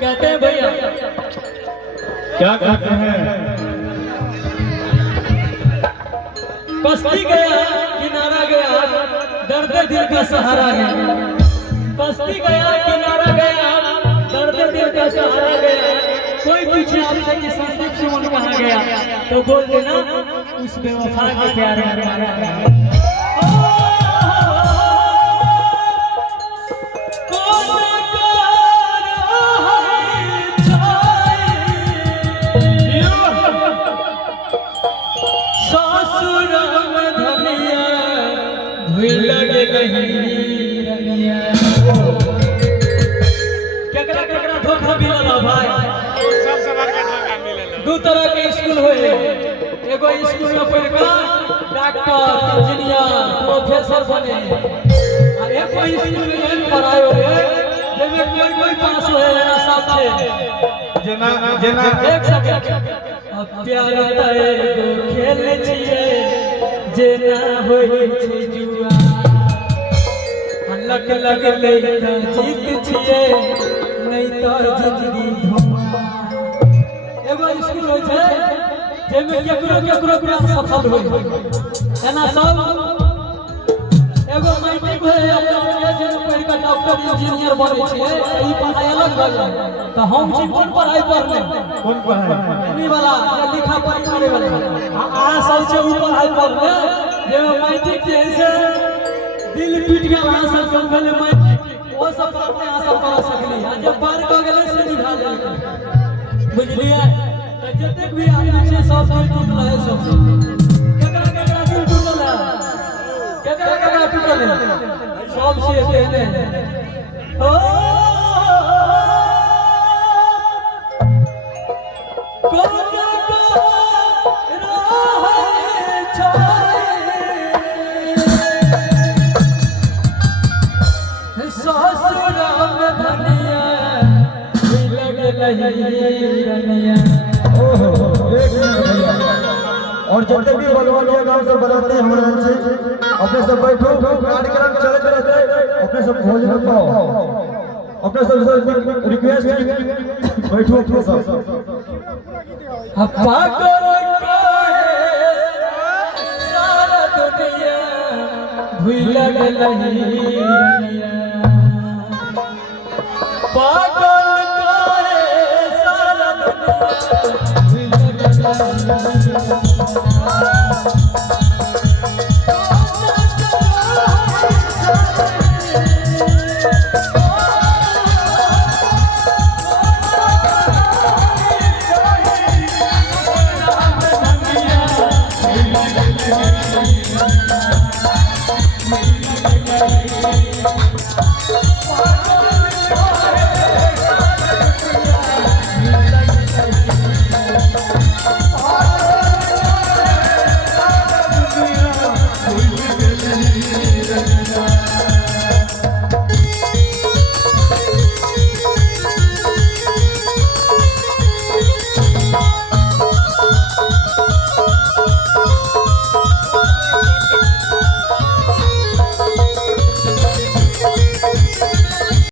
कहते हैं भैया, क्या कहते हैं? बस्ती गया किनारा गया, दर्द दिल का सहारा गया। बस्ती गया किनारा गया, दर्द दिल का सहारा गया। कोई पूछे आपसे कि संदीप सुमन कहाँ गया, तो बोल देना उस बेवफा के प्यार में मारा गया। केकरा धोखा मिलल भाई? सब सवाल के धोखा मिलल। दू तरह के स्कूल होए, एगो स्कूल में पढ़ के डॉक्टर, इंजीनियर, प्रोफेसर बने, आ एगो स्कूल में एहन पढ़ायो रे जेमे कोई पास होए ना साथे जेना एक सेकंड। प्यार त एगो खेल छिए जेना होई छै जुआ, लग ले जीत छिए नहीं तो जिंदगी धुआं। एगो स्कूल होय छै जेमे केकरो प्यार सफल होय, एना सब एगो मैट्रिक होय जे पढ़ के डॉक्टर इंजीनियर बनै छै, ई पढ़ाई अलग भऽ गेल। त हम छी कोन पढ़ाई पढ़ले? कौन पढ़ाई? ई वाला जे लिखा पढ़ी करे वाला। अहाँ सब से ऊ पढ़ाई पढ़ले जे मैट्रिक जे से दिल टूट गया, अहाँ सब कम भेले मैट्रिक, ओ सब अपने अहाँ सब पढ़ सकली। आ जब पार क गेलै से निभा लेलकै, बुझलियै? त जतेक भी आदमी छै सब दिल टूटल है। सब केकरा दिल टूटल है? केकरा टूटल है? सब से कहले ओ और जितने भी बलवानिया गांव से बनाते हैं हमारे से अपने सब बैठो, कार्यक्रम चलते रहते, अपने सब भोजन पाओ, अपने सब रिक्वेस्ट बैठो अपने सब। सारा दुनिया भूल गई, पागल करे सारा दुनिया।